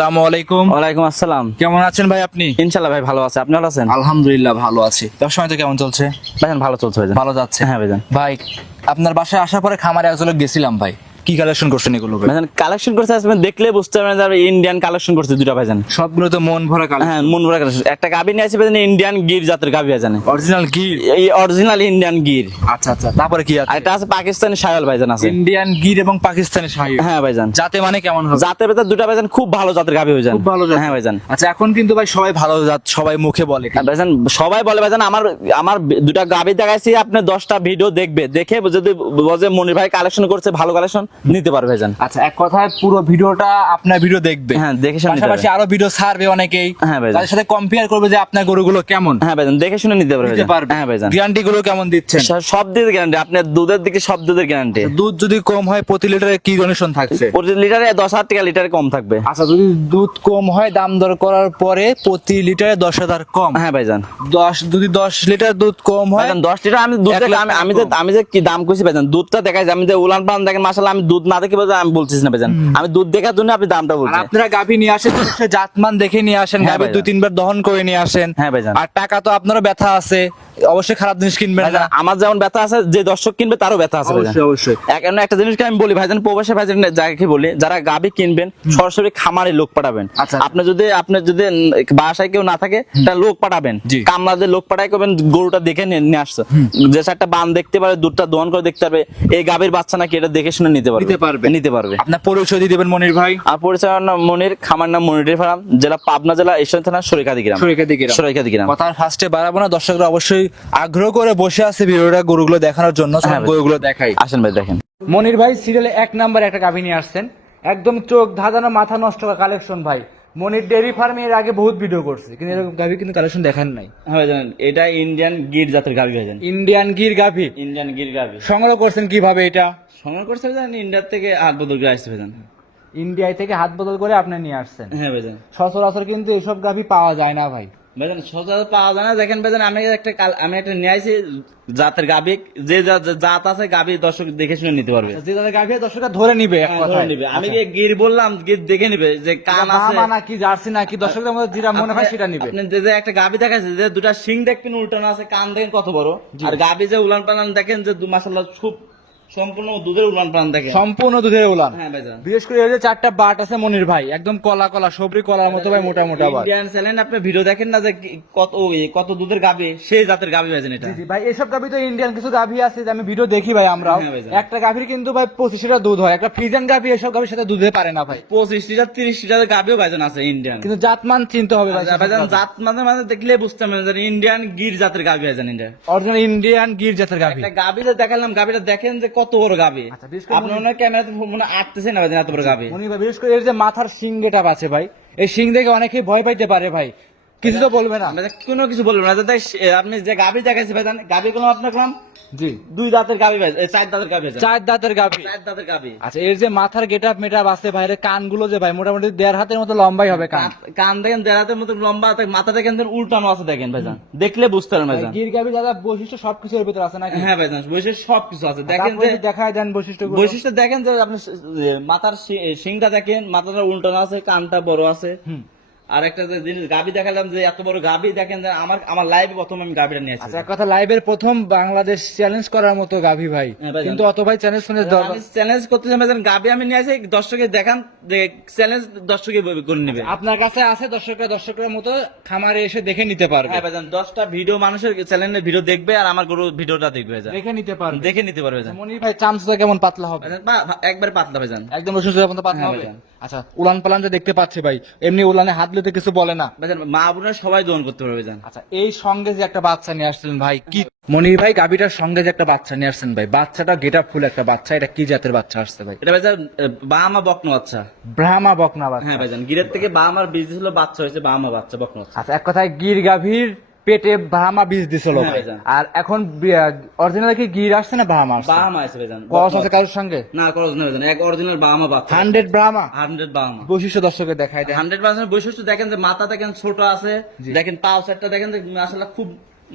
আসসালামু আলাইকুম। ওয়ালাইকুম আসসালাম। কেমন আছেন ভাই আপনি? ইনশাআল্লাহ ভাই ভালো আছে, আপনি ভালো আছেন? আলহামদুলিল্লাহ ভালো আছি। ব্যবসা তো কেমন চলছে? ভাইজান ভালো চলছে ভাইজান। ভালো যাচ্ছে। হ্যাঁ ভাইজান। ভাই আপনার বাসায় আসার পরে খামারে একজনে গেছিলাম ভাই, কি কালেকশন করছেন এগুলো ভাই? ভাইজান কালেকশন করছে আপনি দেখলে বুঝতে পারবেন যে ইন্ডিয়ান কালেকশন করছে দুটো ভাইজান। সবগুলো তো মন ভরা কালেকশন। হ্যাঁ মন ভরা কালেকশন। একটা গাবি নিয়ে আসছে ভাইজান, ইন্ডিয়ান গির জাতের গাবি ভাইজান, অরিজিনাল গির। এই অরিজিনাল ইন্ডিয়ান গির। আচ্ছা আচ্ছা, তারপরে কি আর আছে? এটা আছে পাকিস্তানি শায়াল ভাইজান আছে। ইন্ডিয়ান গির এবং পাকিস্তানি শাহী। হ্যাঁ ভাইজান। জাতে মানে কেমন হবে? জাতের ভেতর দুটো ভাইজান খুব ভালো জাতের গাবি ভাইজান। খুব ভালো জাত। হ্যাঁ ভাইজান। আচ্ছা এখন কিন্তু ভাই সবাই ভালো জাত, সবাই মুখে বলে। আর ভাইজান সবাই বলে ভাইজান আমার আমার দুটা গাবি দেখাইছি, আপনি 10টা ভিডিও দেখবে, দেখে যদি বলে মনির ভাই কালেকশন করছে ভালো কালেকশন নিতে পারবে ভাইজান। আচ্ছা এক কথায় পুরো ভিডিওটা আপনার ভিডিও দেখবে। হ্যাঁ দেখে শুনে নিতে পাশাপাশি পারবে। আরো ভিডিও ছাড়বে অনেকেই। হ্যাঁ ভাইজান। তাদের সাথে কম্পেয়ার করবে যে আপনার গরুগুলো কেমন। হ্যাঁ ভাইজান দেখে শুনে নিতে পারবে দিতে ভাইজান। পারবে। হ্যাঁ ভাইজান। গ্যারান্টি গুলো কেমন দিচ্ছেন? সব দিকের গ্যারান্টি, আপনার দুধের দিকে সব দুধের গ্যারান্টি। দুধ যদি কম হয় প্রতি লিটারে কি কন্ডিশন থাকছে? প্রতি লিটারে 10,000 টাকা লিটারে কম থাকবে। আচ্ছা যদি দুধ কম হয় দাম দর করার পরে প্রতি লিটারে 10,000 কম। হ্যাঁ ভাইজান। যদি 10 লিটার দুধ কম হয় ভাইজান 10 লিটার আমি দুধ 1 লাখ আমি টাকা আমি যে কম। আমি যে কি দাম কইছি ভাইজান, দুধটা দেখাই আমি যে উলান পালান দেখেন মাশাআল্লাহ, আমি দুধ না দেখে ভাইজান আমি বলছিস না ভাইজান, আমি দুধ দেখার জন্য আপনি দামটা আর বলছেন। আপনারা গাভী নিয়ে আসেন তো সে জাতমান দেখে নিয়ে আসেন, হ্যাঁ গাভী ভাইজান। 2-3 বার দহন করে নিয়ে আসেন। হ্যাঁ ভাইজান। আর টাকা তো আপনারও ব্যথা আছে, অবশ্যই খারাপ জিনিস কিনবেন না। ভাইজান, আমার যেমন ব্যথা আছে, যে দর্শক কিনবে তারও ব্যথা আছে ভাইজান। অবশ্যই অবশ্যই। এখন একটা জিনিসকে আমি বলি ভাইজান, প্রবাসী ভাইজান যাকে বলি, যারা গাবি কিনবেন সরাসরি খামারে লোক পাঠাবেন। আচ্ছা। আপনি যদি বাসায় কেউ না থাকে তা লোক পাঠাবেন, জি। কামলাদের লোক পাঠাই করবেন, গরুটা দেখে নিয়ে আসছে, যে একটা বান দেখতে পারে, দুধটা দহন করে দেখতে পারবে এই গাবির বাচ্চা নাকি, এটা দেখে শুনে নিতে পারবে। নিতে পারবে। আপনার পরিচয় দিয়ে দেবেন মনির ভাই। আর পরিচয়ের নাম মনির, খামার নাম মনির ফার্ম, জেলা পাবনা জেলা, ঈশ্বর থানা, সরিকাদি গ্রাম। সরিকাদি গ্রাম। কথা ফার্স্টে বাড়াবো না, দর্শকরা অবশ্যই আগ্রহ করে বসে আছে ভিডিওটা গরুগুলো দেখানোর জন্য। সব হ্যাঁ ভাই। গরুগুলো দেখাই। আসেন ভাই দেখেন। মনির ভাই সিরিয়ালে 1 নাম্বার একটা গাভী নিয়ে আসছেন, একদম চোখ ধাঁধানো মাথা নষ্ট কালেকশন ভাই। মনির ডেয়ারি ফার্মে এর আগে বহুত ভিডিও করছে, কিন্তু এরকম গাভী কিন্তু কালেকশন দেখান নাই। হ্যাঁ জানেন, এটা ইন্ডিয়ান গির জাতের গাভি ভাইজান। ইন্ডিয়ান গির গাভী ইন্ডিয়ান গির গাভি সংগ্রহ করছেন কিভাবে এটা? সংগ্রহ করছে ভাইজান, ইন্ডিয়ার থেকে হাত বদল করে আসছে ভাইজান। ইন্ডিয়ায় থেকে হাত বদল করে আপনি নিয়ে আসছেন। হ্যাঁ ভাইজান। সচরাচর কিন্তু এসব গাভী পাওয়া যায় না ভাই। ভাইজান সচরাচর পাওয়া যায় না। দেখেন ভাইজান, আমি একটা নিয়ে আসি জাতের গাভি, যে জাত আছে গাভি দর্শক দেখে শুনে নিতে পারবে। যে তাদের গাভী দর্শকরা ধরে নিবে এক হ্যাঁ, কথায়। ধরে নিবে। আমি যে গির বললাম, গির দেখে নিবে যে কান আছে বাহামা নাকি জার্সি নাকি দর্শকদের মধ্যে যেটা মনে হয় সেটা নিবে। আপনি যে একটা গাভি দেখাচ্ছে, যে দুটা শিং দেখবেন উল্টানো আছে, কান দেখেন কত বড়, আর গাভি যে উলান পালান দেখেন যে মাশাআল্লাহ খুব সম্পূর্ণ দুধের উলান পালান দেখেন। সম্পূর্ণ দুধের উলান। হ্যাঁ ভাইজান। বিশেষ করে এই যে 4টা বাট আছে মনির ভাই, একদম কলা কলা সবরি কলার মতো ভাই, মোটা মোটা বাট। ইন্ডিয়ান চ্যানেল আপনি ভিডিও দেখেন না যে কত দুধের গাভি, সেই জাতের গাভি ভাইজান এটা। জি জি ভাই, এসব গাভী তো ইন্ডিয়ান কিছু গাভী আছে যে আমি ভিডিও দেখি ভাই আমরাও। হ্যাঁ ভাই, একটা গাভীর কিন্তু ভাই 25 লিটার দুধ হয়, একটা ফ্রিজিয়ান গাভী এসব গাভীর সাথে দুধে পারে না ভাই। 25 লিটার 30 লিটার গাভিও ভাইজান আছে ইন্ডিয়ান। কিন্তু জাতমান চিনতে হবে ভাই। ভাইজান জাত মাঝে মাঝে দেখলে বুঝতে পারবেন ইন্ডিয়ান গির জাতের গাভি ভাইজান। ইন্ডিয়া অরিজিনাল ইন্ডিয়ান গির জাতের গাভী। একটা গাভি যে দেখালাম, গাভিটা দেখেন যে কত বড় গাভি। আচ্ছা, বিশেষ করে আপনার মনে ক্যামেরাতে মনে আটতেছে না ভাইজান, এত বড় গাভি। মনির ভাই বিশেষ করে এর যে মাথার শিং গেটা আছে ভাই, এই শিং দেখে অনেকেই ভয় পাইতে পারে ভাই, কিছু তো বলবে না। ভাইজান কোনো কিছু বলবেন না, যাতে আপনি যে গাভি দেখাইছে ভাইজান, গাভি গুলো আপনার কলাম জি 2 দাঁতের গাভি ভাই, 4 দাঁতের গাভি ভাইজান। 4 দাঁতের গাভী। 4 দাঁতের গাভি। আচ্ছা, এর যে মাথার গেটআপ মেটআপ আছে ভাই, এর কানগুলো যে ভাই মোটামুটি 1.5 হাতের মতো লম্বাই হবে কান। কান দেখেন দেড়াতের মতো লম্বা, মাথা দেখেন উল্টানো আছে দেখেন ভাইজান, দেখলে বুঝতে পারবেন ভাইজান। গির গাভী দাদা বৈশিষ্ট্য সবকিছু এর ভিতরে আছে নাকি? হ্যাঁ ভাইজান, বৈশিষ্ট্য সবকিছু আছে দেখেন যে। দেখায় দেন বৈশিষ্ট্যগুলো। বৈশিষ্ট্য দেখেন যে আপনি মাথার শিংটা দেখেন, মাথাটা উল্টানো আছে, কানটা বড় আছে। আর একটা যে জিনিস গাভি দেখালাম, যে এত বড় গাভি দেখেন, যে আমার লাইভে প্রথম আমি গাভিটা নিয়ে আসছি। আচ্ছা, এক কথা লাইভের প্রথম বাংলাদেশ চ্যালেঞ্জ করার মতো গাভী ভাই, হ্যাঁ ভাই, কিন্তু অত ভাই চ্যালেঞ্জ শুনে আমি চ্যালেঞ্জ করতেছি ভাইজান, গাভি আমি নিয়ে আসি, দর্শকে দেখান যে চ্যালেঞ্জ দর্শকে করে নেবে। আপনার কাছে আছে, দর্শকের মতো খামারে এসে দেখে নিতে পারবে। হ্যাঁ ভাইজান, 10টা ভিডিও মানুষের চ্যানেলের ভিডিও দেখবে, আর আমার গরু ভিডিওটা দেখবে ভাইজান, দেখে নিতে পারবে। দেখে নিতে পারবে ভাইজান। মনির ভাই চামচটা কেমন পাতলা হবে? ভাইজান, একবারে পাতলা ভাইজান, একদম রসুনের মতো পাতলা হ্যাঁ হবে। ভাইজান। আচ্ছা, উলান পালান যে দেখতে পাচ্ছি ভাই, এমনি উলানে হাত দিতে কিছু বলে না। ভাইজান মা বোনেরা সবাই দোহন করতে পারবে ভাইজান। আচ্ছা, এই সঙ্গে যে একটা বাচ্চা নিয়ে আসছিলেন ভাই, কি মনির ভাই গাভীটার সঙ্গে যে একটা বাচ্চা নিয়ে আসছেন ভাই, বাচ্চাটা গেটআপ ফুল একটা বাচ্চা, এটা কি জাতের বাচ্চা আসছে ভাই? এটা ভাইজান বাহামা বকনা বাচ্চা। ব্রাহ্মা বকনা বাচ্চা। হ্যাঁ ভাইজান, গিরের থেকে বাহামার বীজ ছিল, বাচ্চা হয়েছে বাহামা বাচ্চা বকনা বাচ্চা। আচ্ছা, এক কথায় গির গাভীর পেটে ব্রাহ্মা বীজ দিছিল হ্যাঁ ভাই। ভাইজান। আর এখন অরিজিনাল কি গির আসছে না ব্রাহ্মা আসছে? বাহামা আছে ভাইজান। ক্রস আছে কারোর সঙ্গে? না ক্রস না ভাইজান, এক অরিজিনাল বাহামা বাচ্চা। 100 ব্রাহ্মা 100 বাহামা। বৈশিষ্ট্য দর্শকের দেখায় দেয়। 100% বৈশিষ্ট্য দেখেন যে মাথা দেখেন ছোট আছে, দেখেন পাও সেটটা দেখেন যে আসলে খুব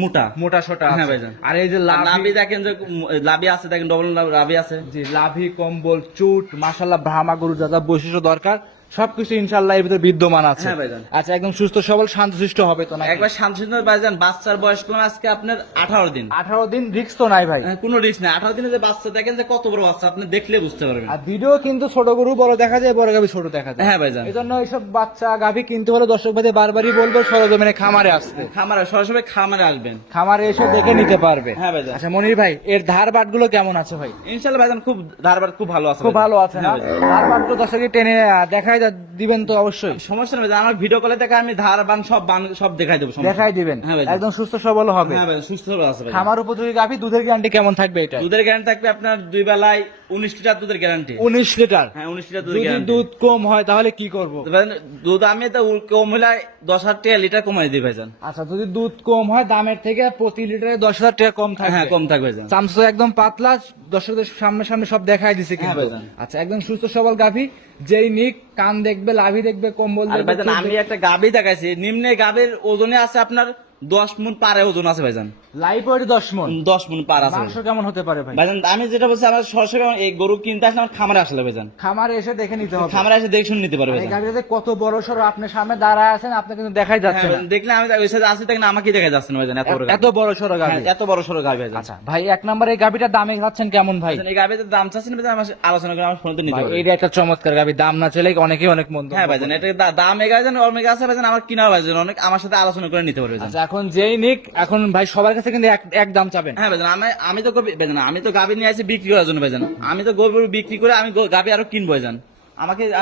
মোটা মোটা সোটা হ্যাঁ আছে। ভাইজান। আর এই যে লাভি লাভি দেখেন যে লাভি আছে, দেখেন ডবল লাভি আছে। জি লাভি কম্বল চুট মাশাআল্লাহ ব্রাহ্মা গরু যা যা বৈশিষ্ট্য দরকার সবকিছু ইনশাআল্লাহ এর ভিতরে বিদ্যমান আছে। হ্যাঁ ভাইজান। আচ্ছা, একদম সুস্থ সবল শান্তশিষ্ট হবে তো না? একবার শান্তশিষ্ট ভাইজান, বাচ্চার বয়স করলাম আজকে আপনার 18 দিন। 18 দিন, রিস্ক তো নাই ভাই। কোনো রিস্ক নেই। 18 দিনে যে বাচ্চা দেখেন যে কত বড় বাচ্চা, আপনি দেখলে বুঝতে পারবেন। আর ভিডিও কিন্তু ছোট গরু বড় দেখা যায়, বড় গাভী ছোট দেখা যায়। হ্যাঁ ভাইজান। এই জন্য এইসব বাচ্চা গাভী কিনতে হলে দর্শক ভাই বারবারই বলবো সরজমিনে খামারে আসতে, খামারে সরাসরি খামারে আসবেন, খামারে এসে দেখে নিতে পারবে। হ্যাঁ ভাইজান। আচ্ছা মনির ভাই, এর ধার বাট গুলো কেমন আছে ভাই? ইনশাআল্লাহ ভাইজান খুব ধারবার খুব ভালো আছে, খুব ভালো আছে না? হ্যাঁ ভাইজান। ধার বাট গুলো দর্শককে টেনে দেখাই দিবেন তো অবশ্যই? সমস্যা নেই ভাইজান, আমার ভিডিও কলে দেখে আমি ধার বান সব দেখাই দেবো, সমস্যা নেই। দেখাই দিবেন, হ্যাঁ ভাইজান। একদম সুস্থ সবল হবে। হ্যাঁ ভাইজান, সুস্থ ভাবে আছে ভাইজান। খামার উপযোগী গাভী, দুধের গ্যারান্টি কেমন থাকবে এটা? দুধের গ্যারান্টি থাকবে আপনার 2 বেলায় 19 লিটার দুধের গ্যারান্টি। 19 লিটার? হ্যাঁ 19 লিটার দুধের যদি গ্যারান্টি। দুধ কম হয় তাহলে কি করব? দুধ আমি তো কম হলে 10,000 টাকা লিটার কমাই দিই ভাইজান। আচ্ছা, যদি দুধ কম হয় দামের থেকে প্রতি লিটারে 10,000 টাকা কম থাকবে? হ্যাঁ কম থাকবে ভাইজান। চামচা একদম পাতলা, দর্শকদের সামনে সামনে সব দেখাই দিছে হ্যাঁ কিন্তু। ভাইজান। আচ্ছা, একদম সুস্থ সবল গাভী, যেই নিক কান দেখবে, লাভি দেখবে, কম্বল আর দেখবে, ভাইজান চুল আমি দেখবে। একটা গাভী দেখাইছি, নিম্নে গাভীর ওজনে আছে আপনার 10 মণ পারে ওজন আছে ভাইজান। লাইভ ওয়েট 10 মণ। 10 মণ পার আছে মাংস কেমন হতে পারে ভাই? ভাইজান। আমি যেটা বলছি, আমার সরাসরি এই গরু কিনতে আসলে আমার খামারে আসলে ভাইজান, খামারে এসে দেখে নিতে হবে। খামারে এসে দেখে শুনে নিতে পারবে এই ভাইজান। গাভীটাতে কত বড় সরো আপনার সামনে দাঁড়ায় আছেন, আপনি কিন্তু দেখাই যাচ্ছে হ্যাঁ না। ভাইজান, দেখলে আমি ওই সাথে আসি দেখেন আমাকে দেখা যাচ্ছে না ভাইজান, এত বড় এত বড় সরো গাভী। হ্যাঁ, এত বড় সরো গাভী ভাইজান। আচ্ছা ভাই, এক নম্বর এই গাভীটার দামে খাচ্ছেন কেমন ভাই? ভাইজান, এই গাভীর দাম চাচ্ছেন ভাইজান, আমার আলোচনা করে আমার ফোনে নিতে ভাই, পারবে। এটা একটা চমৎকার গাভী, দাম না চাইলে অনেকেই অনেক মন্দ। হ্যাঁ ভাইজান, এটা দাম এগা ভাইজান, অনেক আছে ভাইজান, আমার কিনা ভাইজান অনেক, আমার সাথে আলোচনা করে নিতে পারবে ভাইজান। আচ্ছা, এখন যেই নিক, এখন ভাই সবার কাছে কিন্তু এক দাম চাবেন। হ্যাঁ ভাইজান, আমি তো ভাইজান, আমি তো গাভী নিয়ে আসি বিক্রি করার জন্য ভাইজান। আমি তো গরু বিক্রি করে আমি গাভী আরো কিনবো ভাইজান।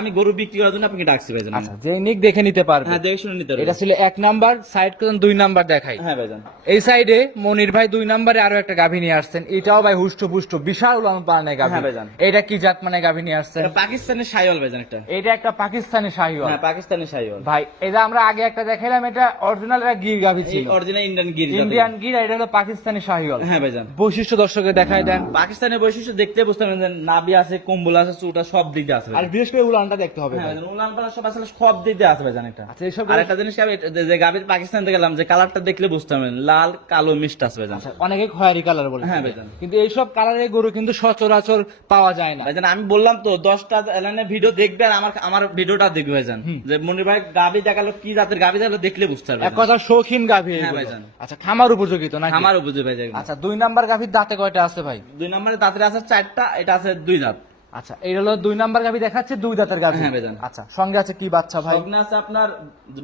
আমি গরু বিক্রি করার জন্য আপনাকে ডাকছি ভাইজান। আচ্ছা, যেই নিক দেখে নিতে পারবে। হ্যাঁ দেখে শুনে নিতে পারবে। এটা ছিল 1 নাম্বার, সাইড করুন 2 নাম্বার দেখাই। হ্যাঁ ভাইজান। এই সাইডে মনির ভাই 2 নাম্বারে আরো একটা গাভী নিয়ে আসছেন, এটাও ভাই হুষ্ট পুষ্ট বিশাল উলান পালানের গাভী। হ্যাঁ ভাইজান। এটা কি জাত মানে গাভী নিয়ে আসছেন? এটা পাকিস্তানের শাহিওয়াল ভাইজান একটা। এটা একটা পাকিস্তানি শাহিওয়াল। হ্যাঁ পাকিস্তানের শাহিওয়াল ভাই, এটা আমরা আগে একটা দেখাইলাম, এটা অরিজিনাল একটা গির গাভী এই ছিল, অরিজিনাল ইন্ডিয়ান গির জাতের। ইন্ডিয়ান গির, আর এটা হলো পাকিস্তানি শাহিওয়াল। হ্যাঁ ভাইজান। বৈশিষ্ট্য দর্শকে দেখাই দেন। পাকিস্তানের বৈশিষ্ট্য দেখতে বুঝতে পারবেন, নাভি আছে, কম্বল আছে, চুটা সব দিক দিয়ে আছে আর ভাইজান। বিশেষ করে উলানটা দেখতে হবে হ্যাঁ ভাই। ভাইজান, উলান পালান সব আসলে সব দিক দিয়ে আছে ভাইজান একটা। আচ্ছা, এইসব আর একটা জিনিস কি, আমি যে গাভীর পাকিস্তান থেকে গেলাম, যে কালারটা দেখলে বুঝতে পারবেন, লাল কালো মিক্সড আছে ভাইজান। অনেকে খয়েরি কালার বলে। হ্যাঁ ভাইজান। কিন্তু এইসব কালারের গরু কিন্তু সচরাচর পাওয়া যায় না। ভাইজান আমি বললাম তো 10টা এলানে ভিডিও দেখবে, আর আমার ভিডিওটা দেখবে ভাইজান, যে মনির ভাই গাভী দেখালো, কি জাতের গাভী দেখালো দেখলে বুঝতে পারবে এক কথা শৌখিন গাভী হ্যাঁ এগুলো। ভাইজান। আচ্ছা, খামার উপযোগী তো নাকি? আমার বুঝে ভাইজান। আচ্ছা, 2 নাম্বার গাভীর দাঁতে কয়টা আছে ভাই? 2 নম্বরে দাঁতের আছে 4টা, এটা আছে 2 দাঁত। আচ্ছা, এই হলো 2 নাম্বার গাভী দেখাচ্ছে, 2 দাঁতের গাভী। হ্যাঁ ভাইজান। আচ্ছা, সঙ্গে আছে কি বাচ্চা ভাই? সগ্নে আছে আপনার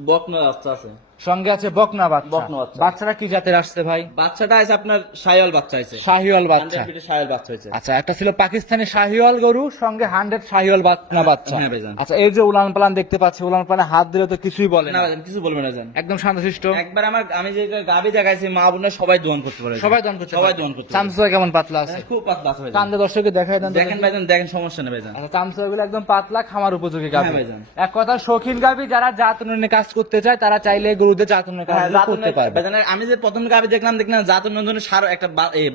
বকনা বাচ্চা আছে। সঙ্গে আছে বকনা বাচ্চা। বকনা বাচ্চা। বাচ্চারা কি জাতের আসছে ভাই? বাচ্চাটা আছে আপনার শাহিওয়াল বাচ্চা আছে, শাহিওয়াল বাচ্চা। 100 শাহিওয়াল বাচ্চা হয়েছে। আচ্ছা, একটা ছিল পাকিস্তানি শাহিওয়াল গরু, সঙ্গে 100 শাহিওয়াল বকনা বাচ্চা। হ্যাঁ ভাইজান। আচ্ছা, এই যে উলান পালান দেখতে পাচ্ছি, উলান পালানে হাত দিলে তো কিছুই বলে না না, ভাইজান, কিছু বলবেন না ভাইজান। একদম শান্তশিষ্ট। একবার আমি যে গাভী দেখাইছি, মা বোনরা সবাই দোয়ান করতে পারে, সবাই দন করছে, সবাই দোয়ান করতে পারে। চামচা কেমন পাতলা আছে? খুব পাতলা আছে ভাইজান। কান্দে দর্শকে দেখাই দেন তো দেখেন দেখি। ভাইজান, দেখেন, সমস্যা নেই ভাইজান। আচ্ছা, চামচা গুলো একদম পাতলা, খামার উপযোগী গাভী। হ্যাঁ ভাইজান। এক কথা শৌখিন গাভী, যারা জাত উন্নয়নের কাজ করতে চায় তারা চাইলে গরুদের জাত উন্নয়নের কাজ করতে পারবে। ভাইজান, আমি যে প্রথম গাভী দেখলাম জাত উন্নয়নের সার একটা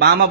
বামা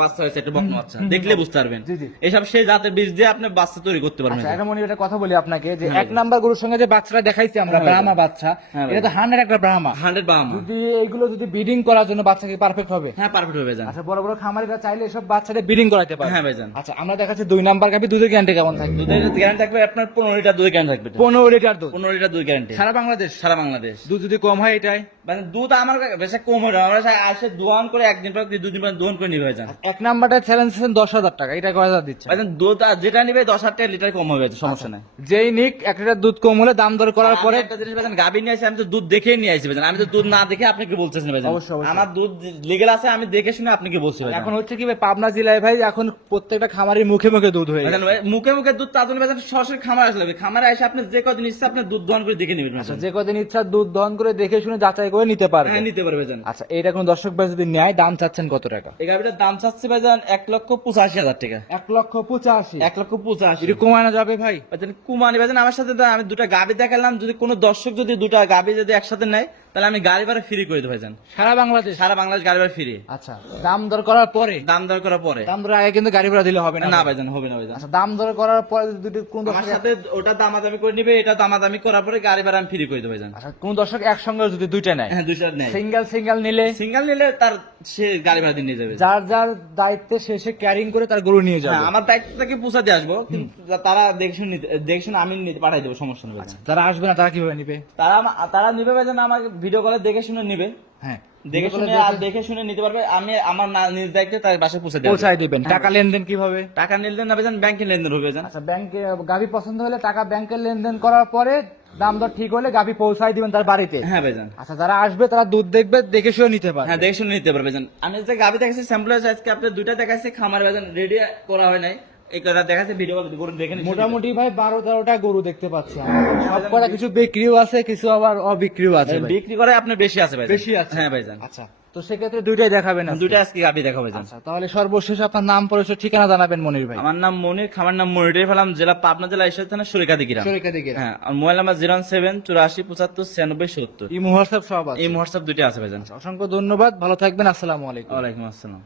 বাচ্চা হয়েছে, একটা বকনা বাচ্চা, দেখলে বুঝতে পারবেন। জি, জি। এসব সেই জাতের বীজ দিয়ে আপনি বাচ্চা তৈরি করতে পারবেন আচ্ছা, ভাইজান। এটা মনে একটা কথা বলি আপনাকে, যে হ্যাঁ 1 নাম্বার গরুর সঙ্গে যে বাচ্চাটা দেখাইছি আমরা, হ্যাঁ ব্রাহ্মা বাচ্চা, হ্যাঁ এটা তো 100 একটা ব্রাহ্মা। 100 বামা। যদি এইগুলো যদি ব্রিডিং করার জন্য বাচ্চাকে পারফেক্ট হবে। হ্যাঁ পারফেক্ট হবে ভাইজান। আচ্ছা, বড় বড় খামারিরা চাইলে এসব বাচ্চাদের ব্রিডিং করাতে পারে। হ্যাঁ ভাইজান। আচ্ছা, আমরা দেখাচ্ছি 2 নাম্বার গাভী, দুধের গ্যারান্টি কেমন থাকবে? দুধের গ্যারান্টি থাকবে আপনার 15 লিটার দুধ গ্যারান্টি থাকবে। 15 লিটার দুধ, 15 লিটার দুধ গ্যারান্টি সারা বাংলাদেশ। সারা বাংলাদেশ। দুধ যদি কম হয় এটাই। মানে দুধ আমার বেশি কম হয় না, আমরা আসে দোয়ান করে একদিন পর 2 দিন পর দোয়ান করে নিবে ভাইজান। 1 নাম্বারটা চ্যালেঞ্জ 10,000 টাকা, এটা 1000 দিচ্ছে। ভাইজান দুধ যেটা নিবে 10,000 টাকা লিটার কম হবে, সমস্যা নাই। যেই নিক 1 লিটার দুধ কম হলে দাম দর করার আমি পরে একটা জিনিস ভাইজান, গাভী নিয়ে আসি, আমি তো দুধ দেখেই নিয়ে আসি ভাইজান, আমি তো দুধ না দেখে আপনাকে বলতেছি না ভাইজান। অবশ্যই, অবশ্যই। আমার দুধ লিগ্যাল আছে, আমি দেখে শুনে আপনাকে বলছি ভাইজান। এখন হচ্ছে কি ভাই, পাবনা জেলায় ভাই এখন প্রত্যেকটা খামারের মুখে মুখে দুধ হয়ে ভাইজান, গেছে। মুখে মুখে দুধ তার জন্য ভাইজান সরাসরি খামারে আসলে হবে। খামারে এসে আপনি যে কদিন ইচ্ছা আপনি দুধ দোয়ান করে দেখে নেবেন ভাইজান। যে কদিন ইচ্ছা দুধ দহন করে দেখে শুনে যাচাই করে নিতে পারবে। হ্যাঁ নিতে পারবে ভাইজান। আচ্ছা, এইটা কোন দর্শক ভাই যদি নেয়, দাম চাচ্ছেন কত টাকা? এই গাভীটার দাম চাচ্ছে ভাইজান 1,85,000 টাকা। 1,85,000। 1,85,000। এটা কমানো যাবে ভাই? ভাইজান কুমানি ভাইজান, আমার সাথে তো আমি দুটা গাভী দেখালাম, যদি কোনো দর্শক যদি দুটা গাভী যদি একসাথে নেয় তাহলে আমি গাড়ি ভাড়া ফ্রি করে দেবো ভাইজান। সারা বাংলাদেশ? সারা বাংলাদেশ গাড়ি ভাড়া ফ্রি। আচ্ছা, দাম দর করার পরে? দাম দর করার পরে। দাম দর আগে কিন্তু গাড়ি ভাড়া দিলে হবে না? না ভাইজান, হবে না ভাইজান। আচ্ছা, দাম দর করার পরে যদি কোন আমার দর্শক, সাথে ওটা দামাদামি করে নিবে, এটা দামাদামি করার পরে গাড়ি ভাড়া আমি ফ্রি করে দেবো ভাইজান। আচ্ছা কোন দর্শক একসঙ্গে যদি দুইটা নেয়, হ্যাঁ, দুইটা নেয়, সিঙ্গেল নিলে? সিঙ্গেল নিলে তার সে গাড়ি ভাড়া দিয়ে নিয়ে যাবে। যার যার দায়িত্বে সে ক্যারিং করে তার গরু নিয়ে যাবে। হ্যাঁ, আমার দায়িত্ব থেকে পৌঁছা দিয়ে আসবো, কিন্তু তারা দেখে শুনে আমি পাঠাই দেবো, সমস্যা নেই ভাইজান। যারা আসবে না তারা কিভাবে নিবে? তারা নিবে ভাইজান, আমাকে ভিডিও কলে দেখে শুনে নিবে, হ্যাঁ, দেখে শুনে নিতে পারবে। আমি আমার নিজ দায়িত্বে তার বাসায় পৌঁছায় দিবেন। টাকা লেনদেন কিভাবে? টাকা লেনদেন না ভাইজান, ব্যাংকে লেনদেন হবে ভাইজান। আচ্ছা, ব্যাংকে গাভি পছন্দ হলে টাকা ব্যাংকে লেনদেন করার পরে দাম দর ঠিক হলে গাভি পৌঁছায় দিবেন তার বাড়িতে? হ্যাঁ ভাইজান। আচ্ছা, যারা আসবে তারা দুধ দেখবে, দেখে শুনে নিতে পারবে? হ্যাঁ, দেখে শুনে নিতে পারবে ভাইজান। আমি যে গাভি দেখাচ্ছি স্যাম্পল আজকে আপনি দুইটা দেখাচ্ছি, খামার ভাইজান রেডি করা হয় নাই, এই কথা দেখাচ্ছি, ভিডিও কল দেখে নিচ্ছি। মোটামুটি ভাই 12-13টা গরু দেখতে পাচ্ছি সব কটা, কিছু বিক্রিও আছে, কিছু আবার অবিক্রিও আছে। ভাই বিক্রি করে আপনার বেশি আছে ভাই, বেশি আছে? হ্যাঁ ভাইজান। আচ্ছা, তো সেক্ষেত্রে দুইটাই দেখাবেন? দুইটা আজকে গাভি দেখাবো ভাইজান। আচ্ছা, তাহলে সর্বশেষ আপনার নাম, পরিচয়, ঠিকানা জানাবেন মনির ভাই। আমার নাম মনির, খামার নাম মনির ফেলাম, জেলা পাবনা, জেলা ঈশ্বর থানা, সরিকাদি গ্রাম। হ্যাঁ, আর মোবাইল নাম্বার 07485759670। এই হোয়াটসঅ্যাপ সব আছে? এই হোয়াটসঅ্যাপ দুইটা আছে ভাইজান। অসংখ্য ধন্যবাদ, ভালো থাকবেন, আসসালামু আলাইকুম। ওয়ালাইকুম আসসালাম।